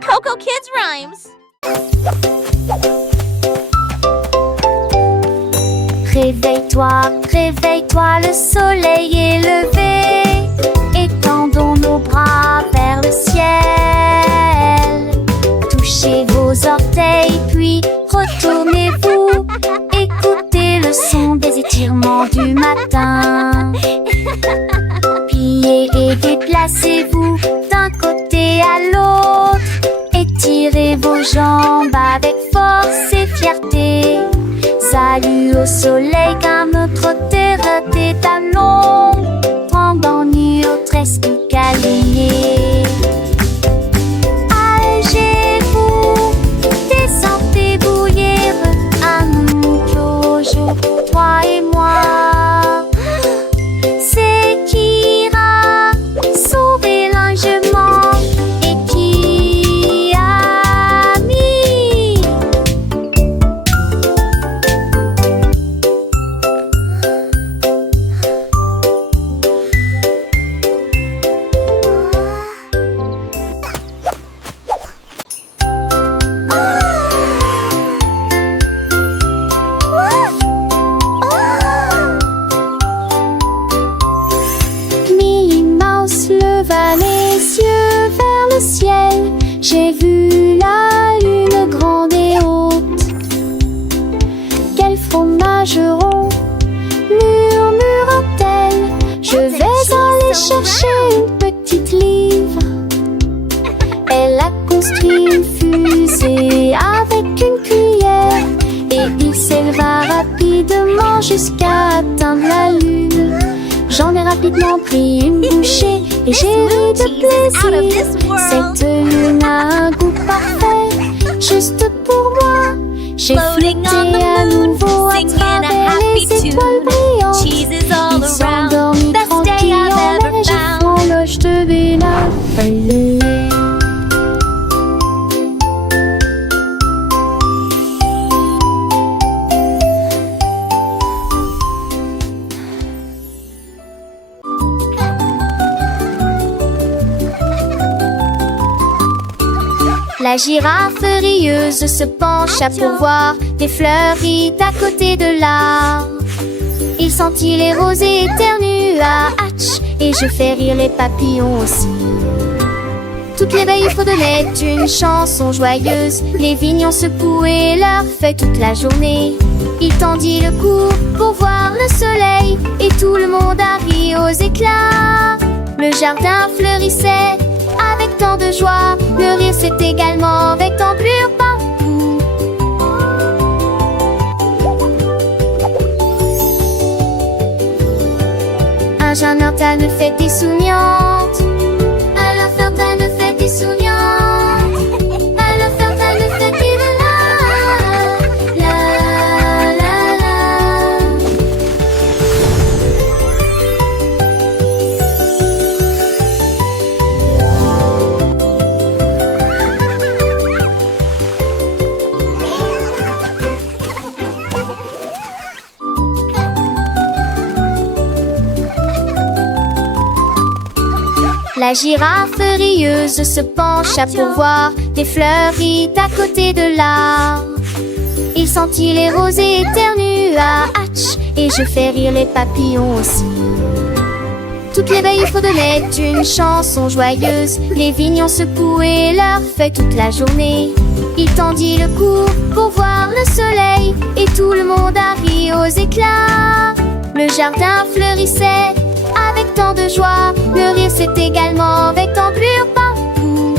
Coco Kids Rhymes. Réveille-toi, réveille-toi, le soleil est levé. Étendons nos bras vers le ciel. Touchez vos orteils, puis retournez-vous. Écoutez le son des étirements du matin. Pliez et déplacez-vous d'un côté à l'autre. Étirez vos jambes avec force et fierté. Salut au soleil car notre terre est à l'ombre. Pendant notre tresque câliné. Allégez-vous, descendez bouillir. Un nouveau jour pour toi et moi. C'est qui ira sauver l'enjement et qui a mis. Minnie Mouse leva les yeux vers le ciel. J'ai vu la lune grande et haute. Quel fromage rond, murmura-t-elle. Je vais aller chercher une petite livre. Elle a construit une fusée avec une cuillère. Et il s'éleva rapidement jusqu'à atteindre la lune. J'en ai rapidement pris une bouchée et j'ai ri de plaisir. Cette lune a un goût parfait, juste pour moi. J'ai flotté à nouveau à travers les étoiles brillantes. Ils sont endormis tranquilles en neige et font l'oche de village. La girafe rieuse se pencha pour voir des fleuris à côté de l'arbre. Il sentit les rosées éternua, hatch, et je fais rire les papillons aussi. Toutes les veilles fredonnaient une chanson joyeuse. Les vignons secouaient leurs feuilles toute la journée. Il tendit le cou pour voir le soleil, et tout le monde a ri aux éclats. Le jardin fleurissait avec tant de joie. Le rire s'est également avec d'ampleur partout. Un jardin ne fait des souriantes. À la fontaine fait des souriantes. À la fontaine fait des la la la. La girafe rieuse se pencha pour voir des fleuris à côté de l'arbre. Il sentit les rosées éternua, hatch, et je fais rire les papillons aussi. Toutes les veilles fredonnaient une chanson joyeuse. Les vignons secouaient leurs feuilles toute la journée. Il tendit le cou pour voir le soleil, et tout le monde a ri aux éclats. Le jardin fleurissait avec tant de joie. Le rire s'est également avec d'ampleur partout.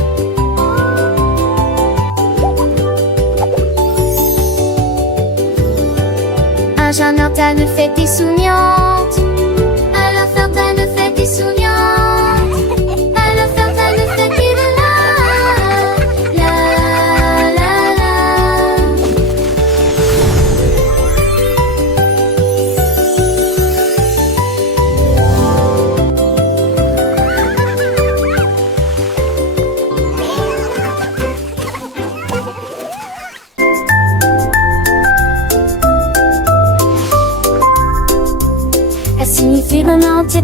Un jardin ne fait des souriantes. À la fontaine fait des souriantes. À la fontaine fait des la la la la.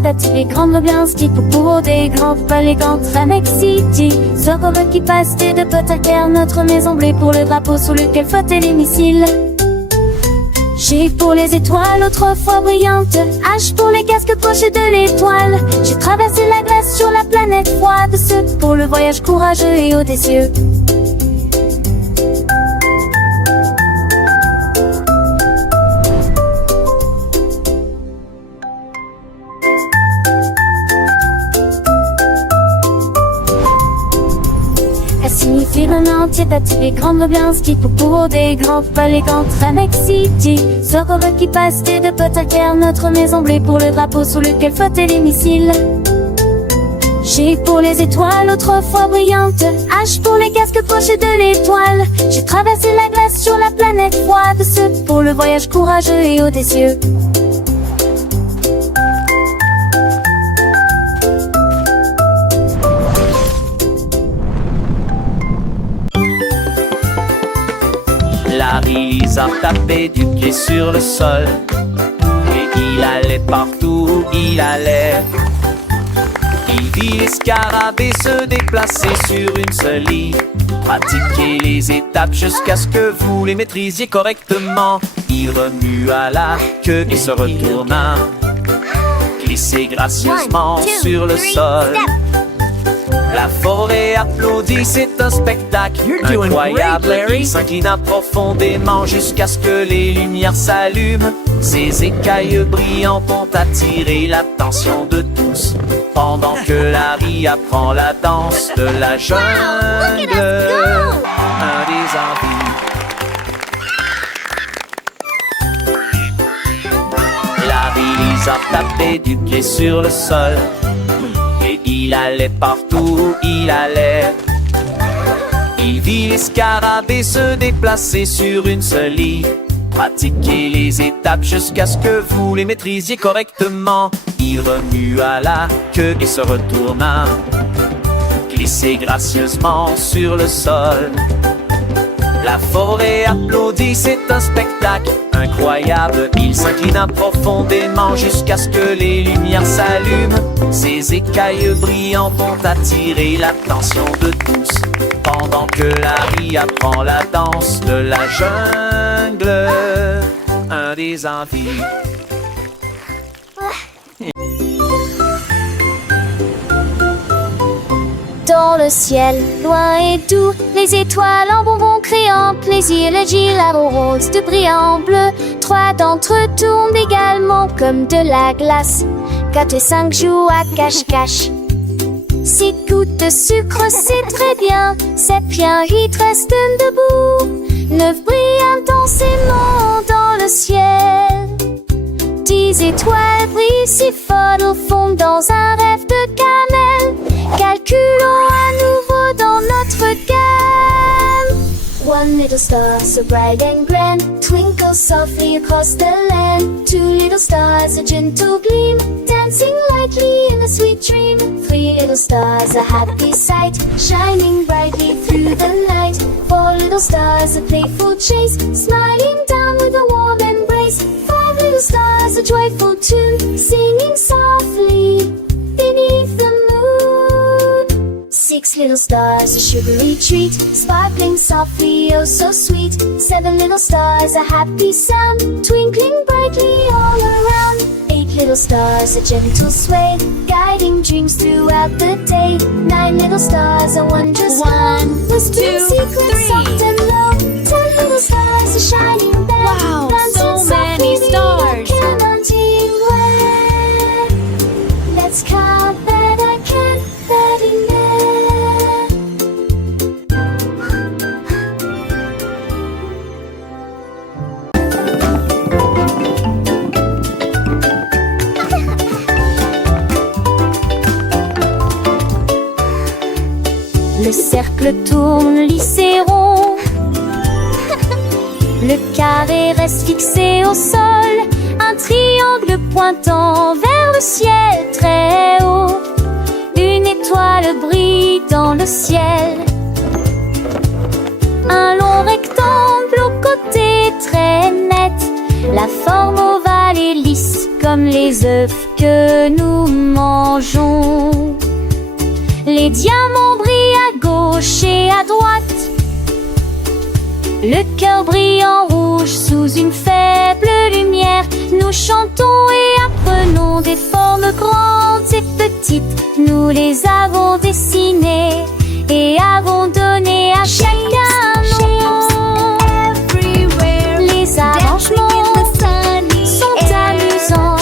tentative, grande ambiance, qui pour des grands palais, grands City. Soccer qui passe de potes à terre, notre maison bleue pour le drapeau sous lequel flottait les missiles. G pour les étoiles autrefois brillantes, H pour les casques poches de l'étoile. J'ai traversé la glace sur la planète froide, ce pour le voyage courageux et audacieux. Signifie un entier d'attirer grande ambiance qui pour des grands palais, grands City. Soccer qui passe de potes à terre, notre maison bleue pour le drapeau sous lequel flottaient les missiles. G pour les étoiles autrefois brillantes, H pour les casques poches de l'étoile. J'ai traversé la glace sur la planète froide, ce pour le voyage courageux et audacieux. Larry a tapé du pied sur le sol et il allait partout où il allait. Il vit les scarabées se déplacer sur une seule ligne, pratiquer les étapes jusqu'à ce que vous les maîtrisiez correctement. Il remua la queue et se retourna, glissait gracieusement sur le sol. La forêt applaudit, c'est un spectacle incroyable. Il s'inclina profondément jusqu'à ce que les lumières s'allument. Ses écailles brillantes ont attiré l'attention de tous, pendant que Larry apprend la danse de la jungle. Un des envies. Larry a tapé du pied sur le sol et il allait partout où il allait. Il vit les scarabées se déplacer sur une seule ligne, pratiquer les étapes jusqu'à ce que vous les maîtrisiez correctement. Il remua la queue et se retourna, glissait gracieusement sur le sol. La forêt applaudit, c'est un spectacle incroyable. Il s'inclina profondément jusqu'à ce que les lumières s'allument. Ses écailles brillantes ont attiré l'attention de tous, pendant que Larry apprend la danse de la jungle. Un des envies. Dans le ciel, loin et doux, les étoiles en bonbons créant plaisir, les gilets roses de brillant bleu. 3 d'entre eux tournent également comme de la glace. 4 et 5 jouent à cache-cache. 6 gouttes de sucre, c'est très bien. 7 bien, 8 restent debout. 9 brillent intensément dans le ciel. 10 étoiles brillent si fort au fond dans un rêve de cannelle. Calculons à nouveau dans notre gamme. 1 little star so bright and grand twinkles softly across the land. 2 little stars a gentle gleam dancing lightly in a sweet dream. 3 little stars a happy sight shining brightly through the night. 4 little stars a playful chase smiling down with a warm embrace. 5 little stars a joyful tune singing softly beneath the moon. 6 little stars a sugary treat sparkling softly, oh so sweet. 7 little stars a happy sound twinkling brightly all around. 8 little stars a gentle sway guiding dreams throughout the day. 9 little stars a wondrous glow whispering secrets soft and low. 10 little stars a shining bell. Wow, so many stars. Let's count that I can, that in there. Le cercle tourne lisse et rond. Le carré reste fixé au sol. Un triangle pointant vers le ciel très haut. Une étoile brille dans le ciel. Un long rectangle au côté très net. La forme ovale étoiles et lisses comme les œufs que nous mangeons. Les diamants brillent à gauche et à droite. Le cœur brille en rouge sous une faible lumière. Nous chantons et apprenons des formes grandes et petites. Nous les avons dessinées et avons donné à chacun nom. Les arrangements sont amusants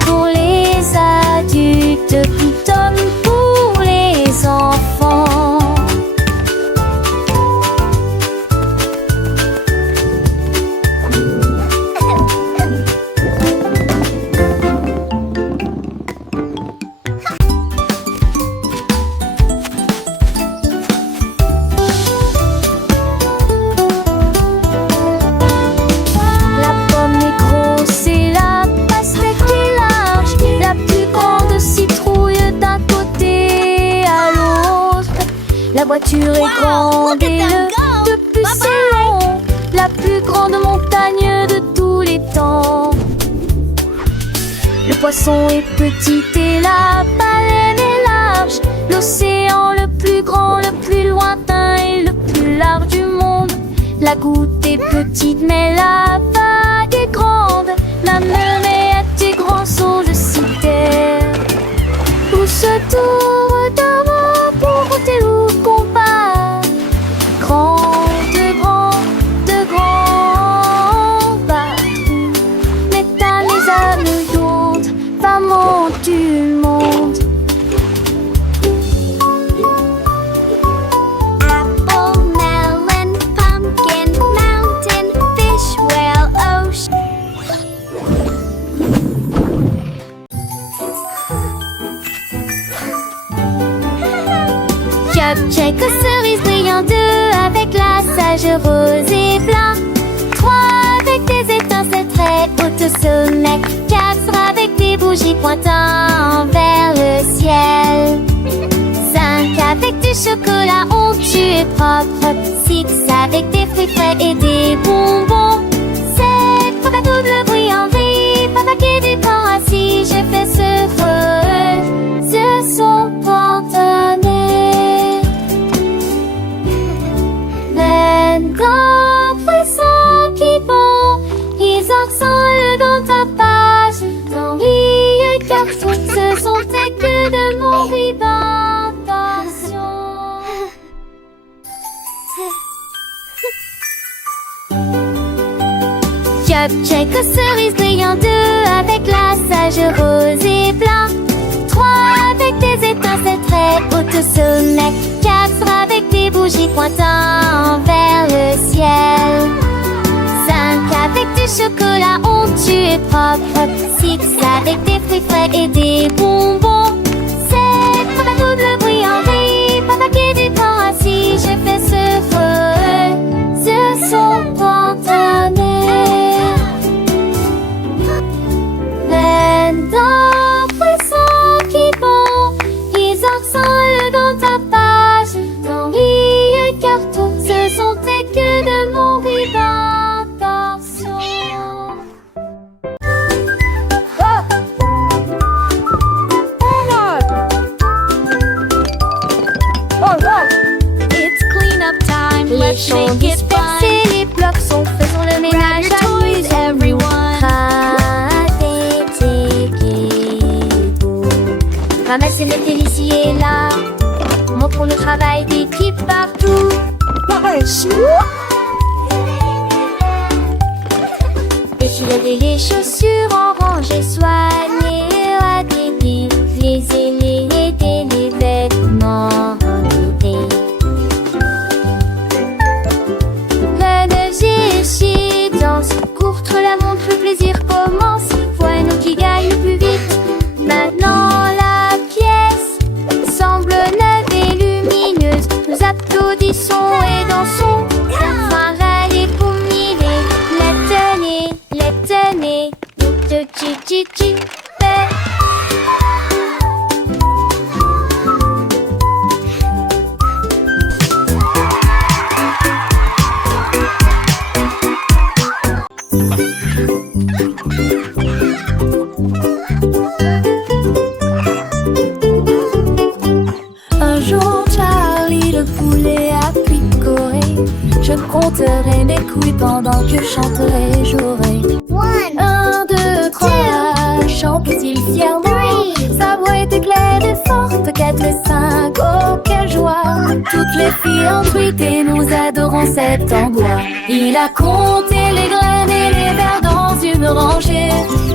pour les adultes tout comme pour les enfants. La voiture est grande et le bus est long, la plus grande montagne de tous les temps. Le poisson est petit et la baleine est large. L'océan le plus grand, le plus lointain et le plus large du monde. La goutte est petite mais la vague est grande. La mer est grand son de citer. Où se tourne d'avant pour compter où qu'on part. De grands bateaux. Mais t'as les âmes d'onde, maman du monde. Apple, melon, pumpkin, mountain, fish, whale, ocean. Cupcake aux cerises brillantes, 2 avec la sage rose et blanc, 3 avec des étincelles très hautes au sommet, 4 avec des bougies pointant vers le ciel, 5 avec du chocolat onctueux et propre, 6 avec des fruits frais et des bonbons, 7 pour la double bruit en vrille, papa qui du corps assis, je fais ce son spontané. D'un poisson qui bond, ils ensemble dans ta page. Dans les cartons, ce sont tes que de mon d'intention. Cupcake aux cerises brillantes, 2 avec la sage rose et blanc, 3 avec des étincelles très hautes au sommet, 4 avec des bougies pointant vers le ciel, 5 avec du chocolat onctueux et propre, 6 avec des fruits frais et des bonbons, 7 pour la double bruit en vrille, papa qui du corps assis, je fais ce son spontané. D'un poisson qui bond, ils ensemble dans ta page. Dans les cartons, ce sont tes que de mon d'intention. It's cleanup time. Les Let's champs make it fun. dispersés, les blocs sont faits, faisons le Grab ménage your toys, everyone. Ramasser les télés ici et là, montrons le travail d'équipe partout. Étirer les chaussures en rangée, soigner à débit, les aînés aider les vêtements en été. La neige est danse, courte la montre, le plaisir commence. Voilà nous qui gagne le plus vite. Maintenant la pièce semble neuve et lumineuse. Nous applaudissons et dansons. Enfin râler pour miller. Les tenez, les tenez. Chi chi chi. compterai mes couilles pendant que je chanterai et jouerai. 1, 2, 3, chante-t-il fièrement. Sa voix était claire et forte. 4 et 5, oh quelle joie. Toutes les filles ont tweeté, nous adorons cet endroit. Il a compté les graines et les vers dans une rangée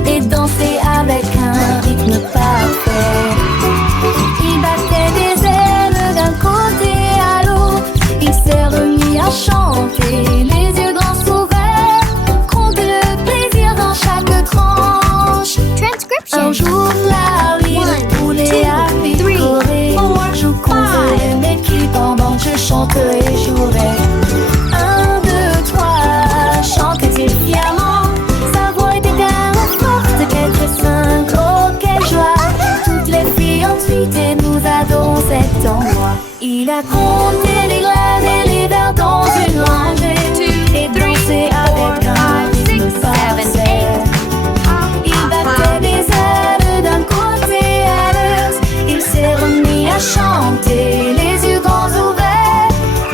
et dansé avec un rythme parfait. Il battait des ailes d'un côté à l'autre. Il s'est remis à chanter, les yeux grands ouverts, compter le plaisir dans chaque tranche. Un jour la vie, le poulet a picoré. Je compterai mes culs pendant que je chanterai et jouerai. 1, 2, 3, chantait-il fièrement. Sa voix était tellement forte, 4 et 5, oh quelle joie. Toutes les filles ont tweeté, nous adorons cet endroit. Il a compté les graines et les vers dans une rangée et dansé avec un rythme parfait. Il battait des ailes d'un côté à l'autre. Il s'est remis à chanter, les yeux grands ouverts,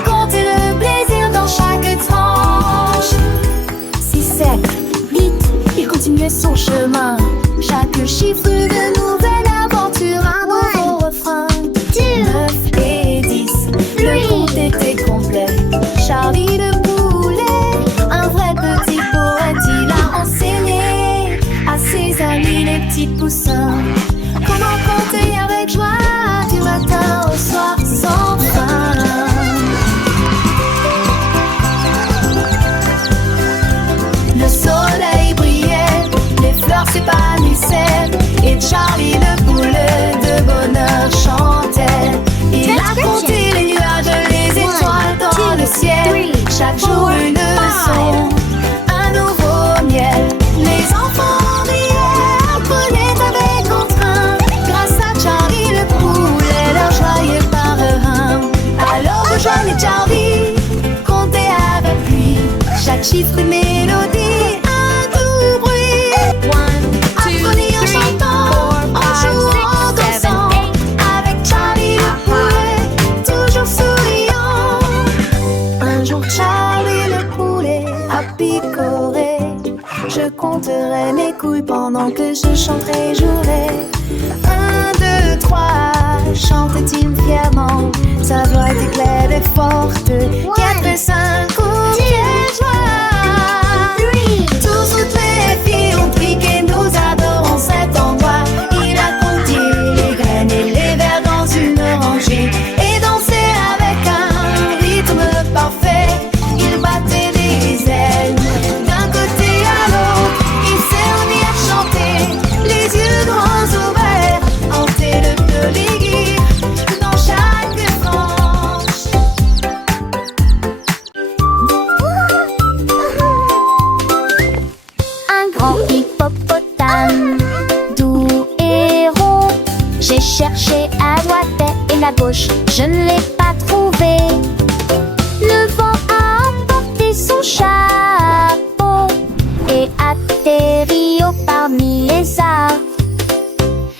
compter le plaisir dans chaque tranche. 6, 7, 8, il continuait son chemin. Chaque chiffre de nouvelle aventure, un nouveau refrain. 9 et 10, le compte était complet. Charlie le poulet, un vrai petit poète, il a enseigné à ses amis les petits poussins comment compter avec joie du matin au soir sans fin. Le soleil brillait, les fleurs s'épanouissaient et Charlie le poulet de bonheur chantait. Il a compté les nuages, les étoiles dans le ciel. Chaque jour une leçon, un nouveau miel. Les enfants riaient, apprenaient avec entrain. Grâce à Charlie le poulet, leur joie est parrain. Alors rejoignez Charlie, comptez avec lui. Chaque chiffre une mélodie, un doux bruit. Apprenez en chantant, en jouant, en dansant. Avec Charlie le poulet, toujours souriant. Un jour Charlie le poulet a picoré. Je compterai mes couilles pendant que je chanterai et jouerai. 1, 2, 3, chantait-il fièrement. Sa voix était claire et forte. 4 et 5, oh quelle joie. Toutes les filles ont piqué, nous adorons cet endroit. Il a compté les graines et les vers dans une rangée et dansé avec un rythme parfait. Il battait des ailes d'un côté à l'autre. Il s'est remis à chanter, les yeux grands ouverts, hanter le plaisir dans chaque tranche. Un grand hippopotame, doux et rond. J'ai cherché à droite et à gauche, je ne l'ai pas trouvé. Le vent a apporté son chapeau et atterri au parmi les arbres.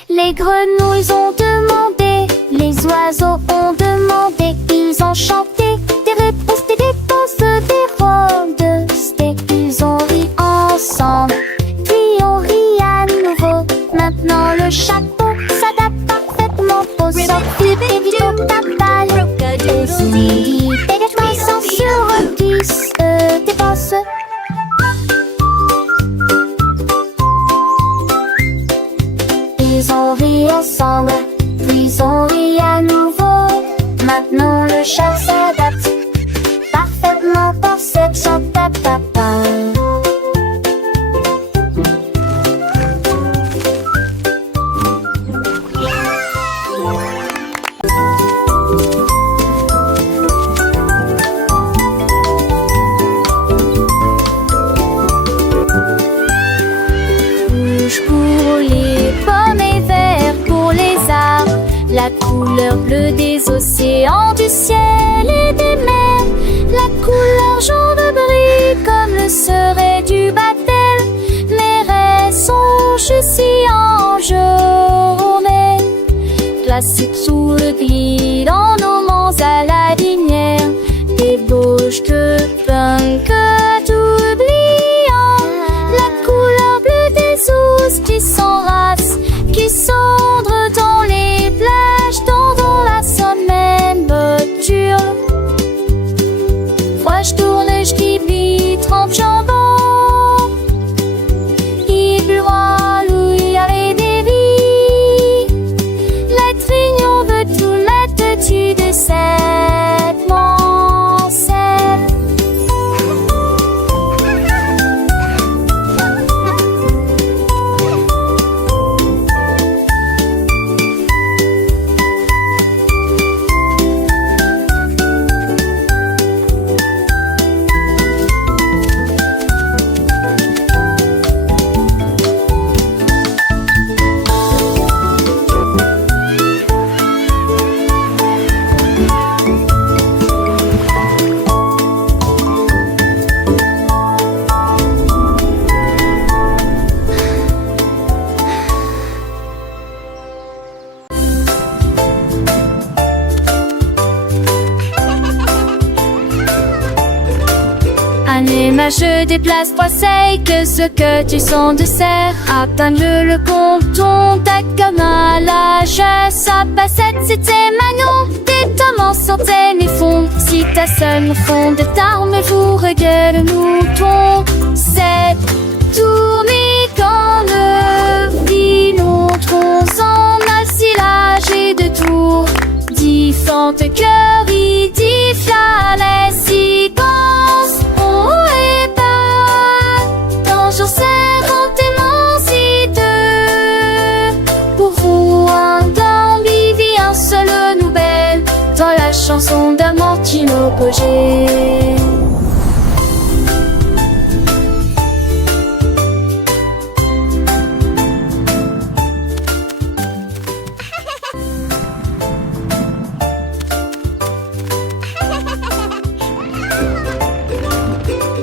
Les grenouilles ont demandé, les oiseaux ont demandé, ils ont chanté des réponses, des rôdes, ils ont ri ensemble, puis on rit à nouveau. Maintenant le chapeau s'adapte parfaitement aux sorties de ta balle. Et si des sans sur 10 dépense. Ils ont ri ensemble, puis on rit à nouveau. Maintenant le chat s'adapte parfaitement pour cette chante à papa. Rouge pour les pommes et vert pour les arbres, la couleur bleue des océans, du ciel et des mers, la couleur jaune brille comme le serait du baptême. Les raies sont juste en journée, classique sous le gris dans nos monts à la linière, des bouches de pain Anéma, je déplace 3 seilles, que ce que tu sens de serre. Atteindre le compton, ta comme à l'âge. Ça passette, c'était Manon. Des tomments sortaient mes fonds. Si ta seule fond de tarme, vous regarde le mouton. C'est tourné quand le filon tronçon a silage et de tours. Différentes cœurs, il dit les séquences. Oh et pas, toujours serrant tes deux. Pour vous, un d'ambi vit un seul nouvelle. Dans la chanson d'Amortino Pogé.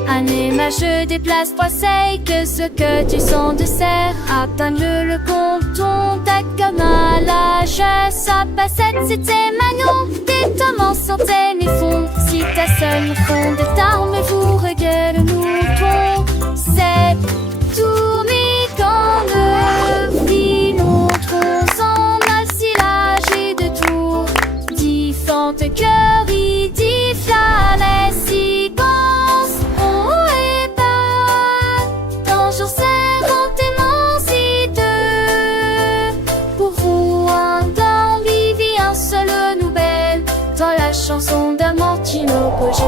Anéma, je déplace 3 seilles, que ce que tu sens de serre. Atteindre le compton, ta comme à l'âge. Ça passette, c'était Manon. Des tomments sortaient mes fonds. Si ta seule fond de tarme, vous regarde le mouton. C'est tourné quand le filon tronçon a silage et de tours. Différentes cœurs, il dit les séquences. Dans la chanson d'Amortino Pogé.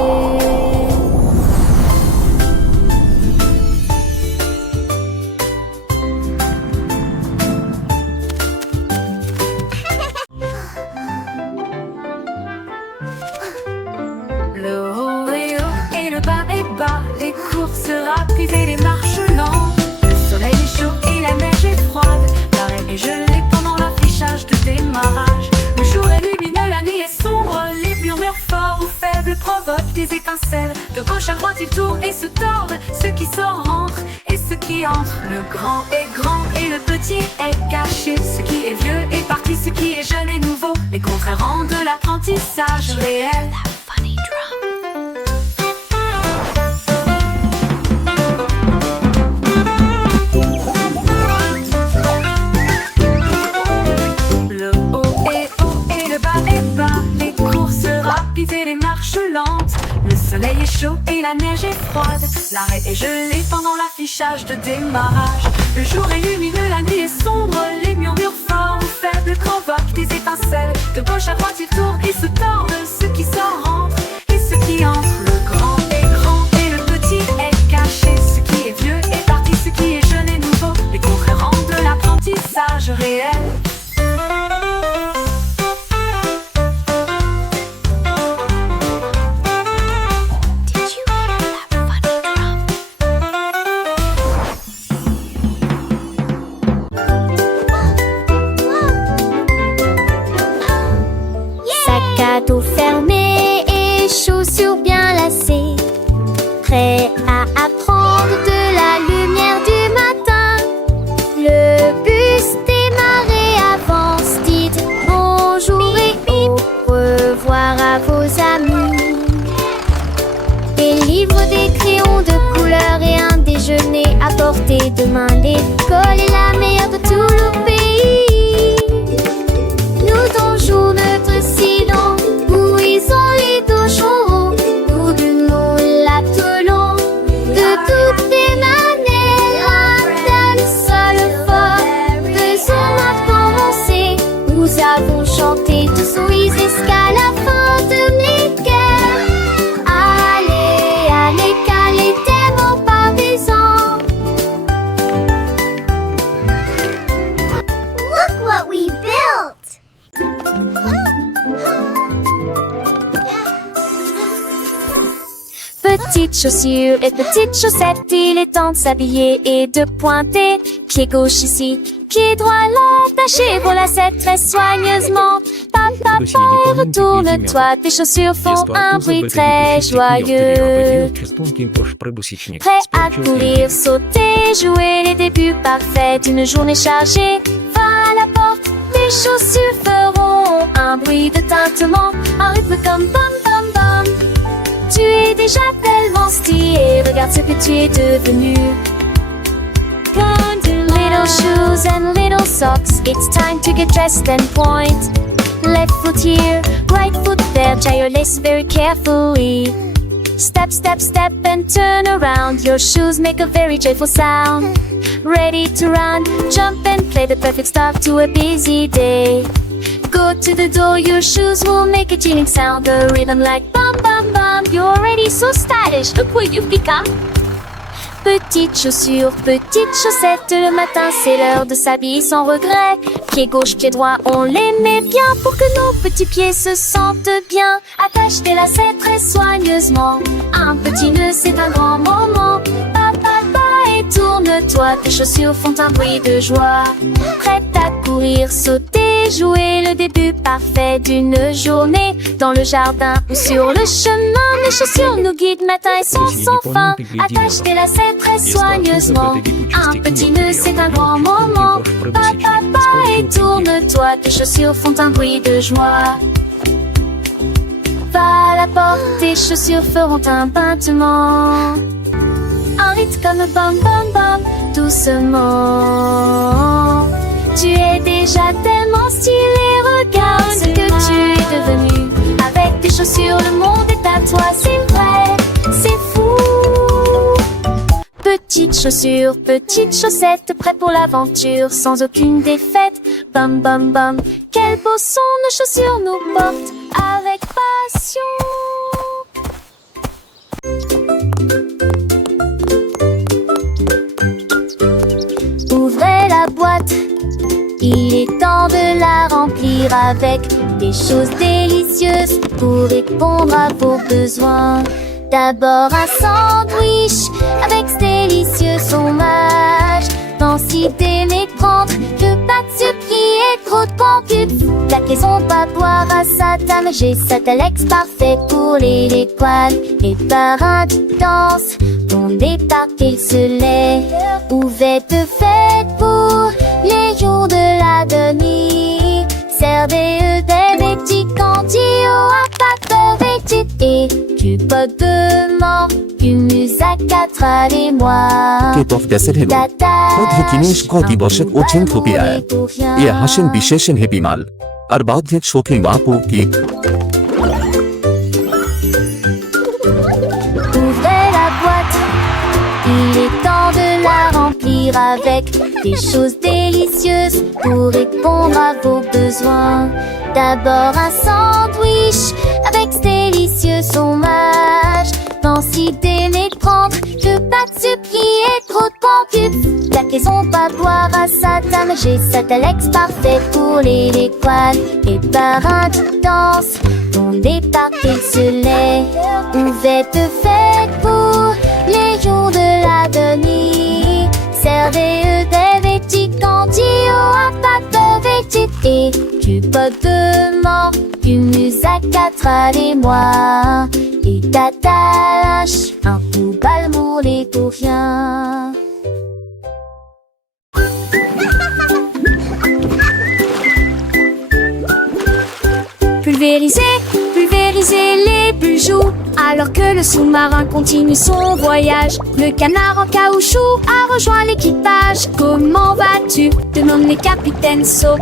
Le haut est haut et le bas est bas. Les courses rapides et les marches lentes. Le soleil est chaud et la neige est froide. L'arrêt est gelé pendant l'affichage de démarrage. Le jour est lumineux, la nuit est sombre. Les murmures forts ou faibles provoquent des étincelles. De gauche à droite ils tournent et se tordent. Ceux qui sortent rentrent et ceux qui entrent. Le grand est grand et le petit est caché. Ce qui est vieux est parti, ce qui est jeune est nouveau. Les contraires rendent l'apprentissage réel. Le haut est haut et le bas est bas. Les courses rapides et les marches lentes. Le soleil est chaud et la neige est froide. L'arrêt est gelé pendant l'affichage de démarrage. Le jour est lumineux, la nuit est sombre. Les murmures forts ou faibles provoquent des étincelles. De gauche à droite ils tournent et se tordent. Ceux qui sortent rentrent et ceux qui entrent. Le grand est grand et le petit est caché. Ce qui est vieux est parti, ce qui est jeune est nouveau. Les contraires rendent l'apprentissage réel. Cadeau fermé et chaussures bien lacées, prêt à apprendre de la lumière du matin. Le bus démarre avance, dites bonjour et au revoir à vos amis. Des livres, des crayons de couleur et un déjeuner à portée de main. L'école est la meilleure de tout le pays. Nous donjons notre silence. Les dojots, pour du moule l'attelon. De toutes les manières, d'un seul fort, faisons-moi commencer. Nous avons chanté tous oui jusqu'à la fin de mes cœurs. Allez, allez, calez tes mots par des ans. Look what we built! Petites chaussures et petites chaussettes, il est temps de s'habiller et de pointer. Pied gauche ici, pied droit l'attaché pour la lacette très soigneusement. Papa, retourne-toi, tes chaussures font un bruit très joyeux. Prêt à courir, sauter, jouer les débuts parfaits d'une journée chargée. Va à la porte, les chaussures feront un bruit de tintement, un rythme comme bam bam bam. Tu es déjà déjà tellement stylé. Regarde ce que tu es devenu. Little shoes and little socks. It's time to get dressed and point. Left foot here, right foot there. Tie your lace very carefully. Step, step, step and turn around. Your shoes make a very joyful sound. Ready to run, jump and play. The perfect start to a busy day. Go to the door, your shoes will make a chilling sound. The rhythm like bum bum bum. You're already so stylish, look what you've become. Petites chaussures, petites chaussettes. Le matin c'est l'heure de s'habiller sans regret. Pied gauche, pied droit, on les met bien pour que nos petits pieds se sentent bien. Attache tes lacets très soigneusement. Un petit nœud c'est un grand moment. Et tourne-toi, tes chaussures font un bruit de joie. Prête à courir, sauter, jouer, le début parfait d'une journée. Dans le jardin ou sur le chemin, les chaussures nous guident matin et soir sans fin. Attache tes lacets très soigneusement. Un petit nœud c'est un grand moment. Et tourne-toi, tes chaussures font un bruit de joie. Va à la porte, tes chaussures feront un battement. Un rythme comme bam bam bam, doucement. Tu es déjà tellement stylé, regarde ce que tu es devenu. Avec tes chaussures, le monde est à toi, c'est vrai, c'est fou. Petites chaussures, petites chaussettes, prêtes pour l'aventure, sans aucune défaite. Bam bam bam, quel beau son nos chaussures nous portent avec passion. Ouvrez la boîte, il est temps de la remplir avec des choses délicieuses pour répondre à vos besoins. D'abord un sandwich avec ce délicieux fromage. Pensez d'aimer prendre, que pas de surpris et trop de pancubes. La maison va boire à sa table, j'ai ça Alex parfait pour les poils. Et par un danse, ton départ qu'il se lève. Ouvert de fête pour les jours de la demi. Servez des petits candies à pâte et du pot de mort. K-pop 대세레로 প্রথম কিনিশক দিবসের ওছেন থুপিয়ায় এ হাসেন বিশেষেন হেপিমাল আর বাধ্যের শোকে বাপু কি Ouvrez la boîte, il est temps de la remplir avec des choses délicieuses pour répondre à vos besoins. D'abord un sandwich avec ce délicieux fromage. Pensez d'aimer prendre, que pas de surpris et trop de pancubes. La maison va boire à sa table, j'ai ça Alex parfait pour les poils. Et par un danse, ton départ qu'il se lève. Ouvert de fête pour les jours de la demi. Servez des petits candies à pâte et du pot de mort. Du musac à travers-moi. Et t'attaches un coup balmouré pour rien. Pulvériser, pulvériser les bijoux. Alors que le sous-marin continue son voyage, le canard en caoutchouc a rejoint l'équipage. Comment vas-tu? Demande le capitaine Soap.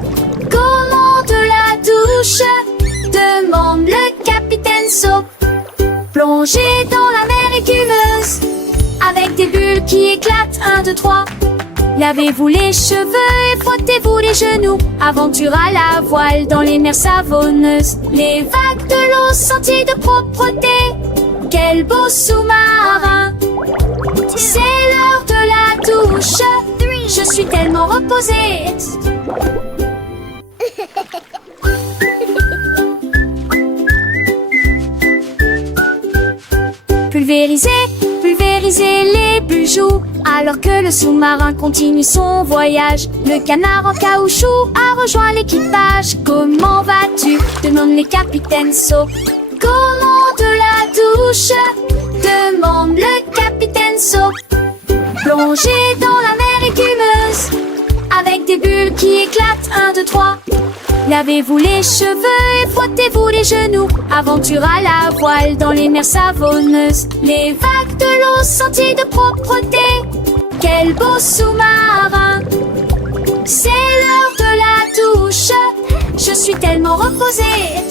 Comment de la douche? Demande le capitaine Soap. Plongez dans la mer écumeuse, avec des bulles qui éclatent, 1, 2, 3. Lavez-vous les cheveux et frottez-vous les genoux. Aventure à la voile dans les mers savonneuses. Les vagues de l'eau sentiers de propreté. Quel beau sous-marin! C'est l'heure de la douche. Je suis tellement reposée. Pulvériser, pulvériser les bijoux. Alors que le sous-marin continue son voyage, le canard en caoutchouc a rejoint l'équipage. Comment vas-tu? Demande le capitaine Soap. Comment de la douche? Demande le capitaine Soap. Plongez dans la mer écumeuse, avec des bulles qui éclatent, 1, 2, 3. Lavez-vous les cheveux et frottez-vous les genoux. Aventure à la voile dans les mers savonneuses. Les vagues de l'eau senties de propreté. Quel beau sous-marin! C'est l'heure de la douche. Je suis tellement reposée.